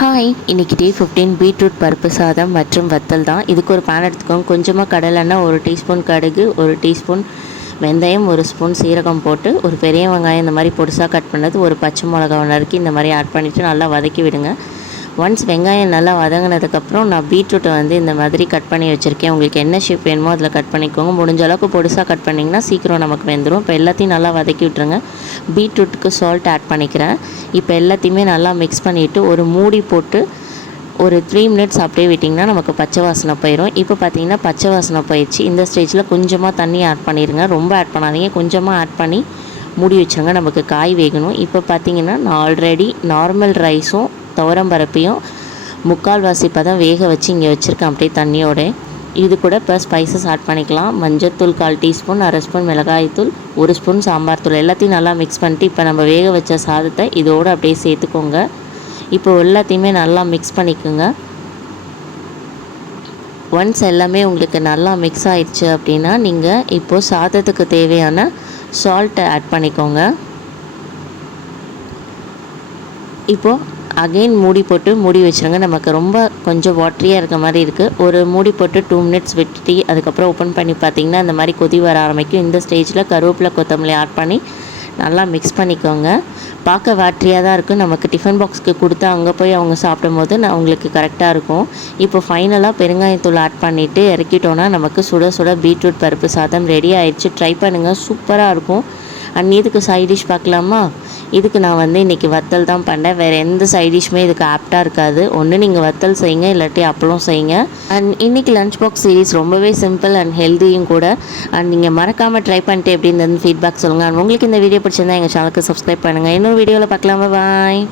Hi இன்றைக்கி day fifteen beetroot பருப்பு சாதம் மற்றும் வத்தல் தான். இதுக்கு ஒரு பேன் எடுத்துக்கோங்க. கொஞ்சமாக கடலெண்ணெய் ஒரு டீஸ்பூன் கடுகு ஒரு டீஸ்பூன் வெந்தயம் ஒரு ஸ்பூன் சீரகம் போட்டு ஒரு பெரிய வெங்காயம் இந்த மாதிரி பொடிசாக கட் பண்ணது ஒரு பச்சை மிளகா நறுக்கி இந்த மாதிரி ஆட் பண்ணிவிட்டு நல்லா வதக்கி விடுங்க. ஒன்ஸ் வெங்காயம் நல்லா வதங்கினதுக்கப்புறம் நான் பீட்ரூட்டை வந்து இந்த மாதிரி கட் பண்ணி வச்சுருக்கேன். உங்களுக்கு என்ன ஷேப் வேணுமோ அதில் கட் பண்ணிக்கோங்க. முடிஞ்ச அளவுக்கு பொடிசாக கட் பண்ணிங்கன்னா சீக்கிரம் நமக்கு வெந்துடும் இப்போ எல்லாத்தையும் நல்லா வதக்கி விட்ருங்க பீட்ரூட்டுக்கு சால்ட் ஆட் பண்ணிக்கிறேன். இப்போ எல்லாத்தையுமே நல்லா மிக்ஸ் பண்ணிவிட்டு ஒரு மூடி போட்டு ஒரு த்ரீ மினிட்ஸ் அப்படியே விட்டிங்கன்னா நமக்கு பச்சை வாசனை போயிடும் இப்போ பார்த்தீங்கன்னா பச்சை வாசனை போயிடுச்சு. இந்த ஸ்டேஜில் கொஞ்சமாக தண்ணி ஆட் பண்ணிடுங்க ரொம்ப ஆட் பண்ணாதீங்க. கொஞ்சமாக ஆட் பண்ணி மூடி வச்சுருங்க. நமக்கு காய் வேகணும். இப்போ பார்த்தீங்கன்னா நான் ஆல்ரெடி நார்மல் ரைஸும் துவரம் துவரம்பருப்பையும் முக்கால்வாசி பதம் வேக வச்சு இங்கே வச்சுருக்கேன் அப்படியே தண்ணியோட. இது கூட இப்போ ஸ்பைசஸ் ஆட் பண்ணிக்கலாம். மஞ்சத்தூள் கால் டீஸ்பூன் அரை ஸ்பூன் மிளகாய்த்தூள் ஒரு ஸ்பூன் சாம்பார் தூள். எல்லாத்தையும் நல்லா மிக்ஸ் பண்ணிட்டு இப்போ நம்ம வேக வச்ச சாதத்தை இதோடு அப்படியே சேர்த்துக்கோங்க. இப்போ எல்லாத்தையுமே நல்லா மிக்ஸ் பண்ணிக்கோங்க. ஒன்ஸ் எல்லாமே உங்களுக்கு நல்லா மிக்ஸ் ஆயிடுச்சு அப்படின்னா நீங்கள் இப்போது சாதத்துக்கு தேவையான சால்ட்டை ஆட் பண்ணிக்கோங்க. இப்போது அகெயின் மூடி போட்டு மூடி வச்சுருங்க நமக்கு ரொம்ப கொஞ்சம் வாட்டரியாக இருக்க மாதிரி இருக்குது ஒரு மூடி போட்டு டூ மினிட்ஸ் விட்டுட்டு அதுக்கப்புறம் ஓப்பன் பண்ணி பார்த்தீங்கன்னா அந்த மாதிரி கொதி வர ஆரம்பிக்கும். இந்த ஸ்டேஜில் கருவேப்பிலை கொத்தமல்லி ஆட் பண்ணி நல்லா மிக்ஸ் பண்ணிக்கோங்க. பார்க்க வாட்டரியாக தான் இருக்கும். நமக்கு டிஃபன் பாக்ஸ்க்கு கொடுத்து அங்கே போய் அவங்க சாப்பிடும் போது நான் அவங்களுக்கு கரெக்டாக இருக்கும். இப்போ ஃபைனலாக பெருங்காயத்தூள் ஆட் பண்ணிவிட்டு இறக்கிட்டோன்னா நமக்கு சுட சுட பீட்ரூட் பருப்பு சாதம் ரெடி ஆயிடுச்சு. ட்ரை பண்ணுங்கள் சூப்பராக இருக்கும். அண்ட் இதுக்கு சைட் டிஷ் பார்க்கலாமா? இதுக்கு நான் வந்து இன்றைக்கி வத்தல் தான் பண்ணேன். வேறு எந்த சைடிஷ்மே இதுக்கு ஆப்டாக இருக்காது. ஒன்று நீங்கள் வத்தல் செய்யுங்க இல்லாட்டி அப்பளம் செய்யுங்க. அண்ட் இன்றைக்கி லஞ்ச் பாக்ஸ் சீரீஸ் ரொம்பவே சிம்பிள் அண்ட் ஹெல்த்தியும் கூட. அண்ட் நீங்கள் மறக்காமல் ட்ரை பண்ணிட்டு எப்படி இருந்ததுன்னு ஃபீட்பேக் சொல்லுங்கள் அண்ட் உங்களுக்கு இந்த வீடியோ பிடிச்சிருந்தா எங்கள் சேனலுக்கு சப்ஸ்கிரைப் பண்ணுங்கள் இன்னொரு வீடியோவில் பார்க்கலாமா? பாய்